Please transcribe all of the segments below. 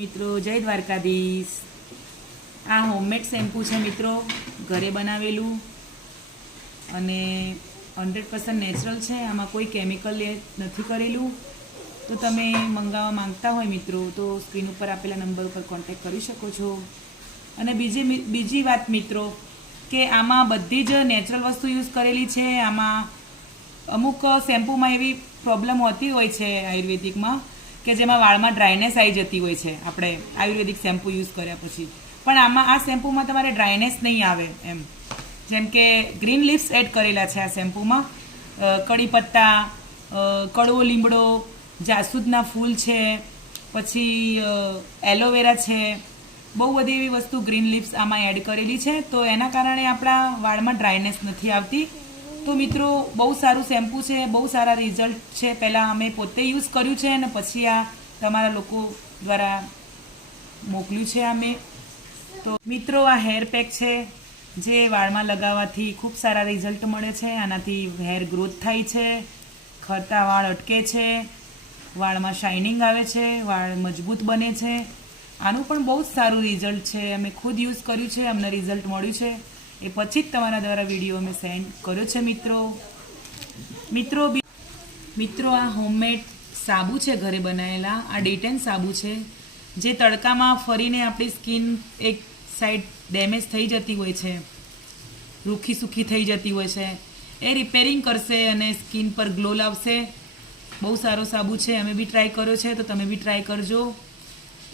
મિત્રો, જય દ્વારકાધીશ. આ હોમમેડ શેમ્પૂ છે મિત્રો, ઘરે બનાવેલું. અને હંડ્રેડ પર્સન્ટ નેચરલ છે, આમાં કોઈ કેમિકલ નથી કરેલું. તો તમે મંગાવવા માંગતા હોય મિત્રો, તો સ્ક્રીન ઉપર આપેલા નંબર ઉપર કોન્ટેક્ટ કરી શકો છો. અને બીજી બીજી વાત મિત્રો, કે આમાં બધી જ નેચરલ વસ્તુ યુઝ કરેલી છે. આમાં અમુક શેમ્પૂમાં એવી પ્રોબ્લેમ હોતી હોય છે આયુર્વેદિકમાં. કે જેમાં વાળમાં ડ્રાયનેસ આવી જતી હોય છે. આપણે આયુર્વેદિક શેમ્પૂ યુઝ કર્યા પછી. પણ આમાં આ શેમ્પૂમાં તમારે ડ્રાયનેસ નહીં આવે એમ. જેમ કે ગ્રીન લીવ્સ એડ કરેલા છે આ શેમ્પૂમાં કડી પત્તા કડવો લીમડો, જાસૂદના ફૂલ છે, પછી એલોવેરા છે. બહુ બધી એવી વસ્તુ ગ્રીન લીવ્સ આમાં એડ કરેલી છે. તો એના કારણે આપણા વાળમાં ડ્રાયનેસ નથી આવતી. તો મિત્રો, બહુ સારું શેમ્પૂ છે, બહુ સારા રિઝલ્ટ છે. પહેલાં અમે પોતે યુઝ કર્યું છે અને પછી આ તમારા લોકો દ્વારા મોકલ્યું છે અમે તો મિત્રો, આ હેર પેક છે, જે વાળમાં લગાવવાથી ખૂબ સારા રિઝલ્ટ મળે છે. આનાથી હેર ગ્રોથ થાય છે, ખરતા વાળ અટકે છે, વાળમાં શાઇનિંગ આવે છે, વાળ મજબૂત બને છે. આનું પણ બહુ જ સારું રિઝલ્ટ છે. અમે ખુદ યુઝ કર્યું છે, અમને રિઝલ્ટ મળ્યું છે. એ પછી જ તમારા દ્વારા વીડિયો અમે સેન્ડ કર્યો છે, મિત્રો. મિત્રો, બી- મિત્રો, આ હોમમેડ સાબુ છે ઘરે બનાવેલા આ ડિટેન સાબુ છે, જે તડકામાં ફરીને આપણી સ્કિન એક સાઈડ ડેમેજ થઈ જતી હોય છે. રૂખી સુખી થઈ જતી હોય છે. એ રિપેરિંગ કરશે અને સ્કિન પર ગ્લો લાવશે. બહુ સારો સાબુ છે. અમે બી ટ્રાય કર્યો છે, તો તમે બી ટ્રાય કરજો.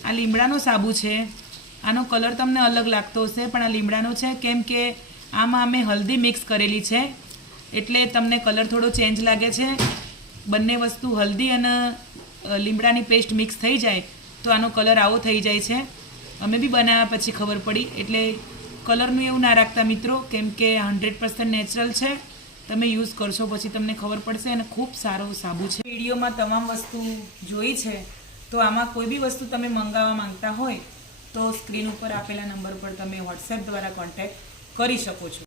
આ લીમડાનો સાબુ છે. આનો કલર તમને અલગ લાગતો હશે, પણ આ લીમડાનો છે. કેમ કે આમાં અમે હલ્દી મિક્સ કરેલી છે, એટલે તમને કલર થોડો ચેન્જ લાગે છે. બંને વસ્તુ હલ્દી અને લીમડાની પેસ્ટ મિક્સ થઈ જાય, તો આનો કલર આવો થઈ જાય છે. અમે બી બનાવ્યા પછી ખબર પડી, એટલે કલરનું એવું ના રાખતા મિત્રો, કેમ કે હંડ્રેડ પર્સન્ટ નેચરલ છે. તમે યુઝ કરશો પછી તમને ખબર પડશે અને ખૂબ સારો સાબુ છે. વિડીયોમાં તમામ વસ્તુ જોઈ છે, તો આમાં કોઈ બી વસ્તુ તમે મંગાવવા માંગતા હોય તો સ્ક્રીન ઉપર આપેલા નંબર પર તમે વોટ્સએપ દ્વારા કોન્ટેક્ટ કરી શકો છો.